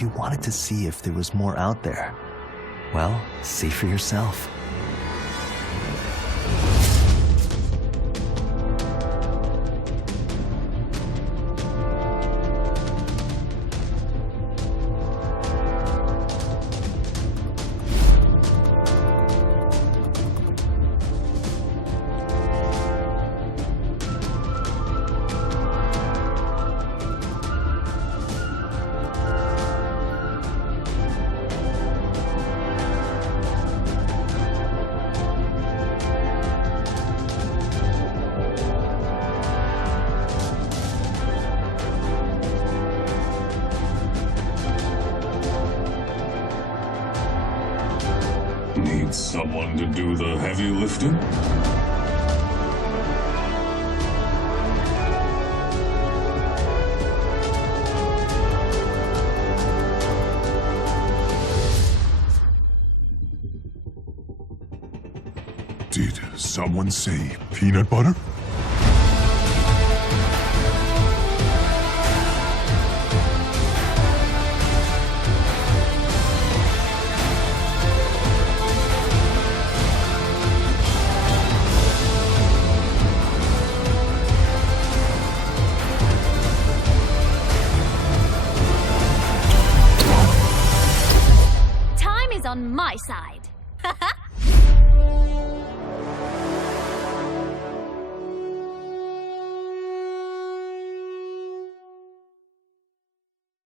you wanted to see if there was more out there. Well, see for yourself. Need someone to do the heavy lifting? Did someone say peanut butter? Time is on my side.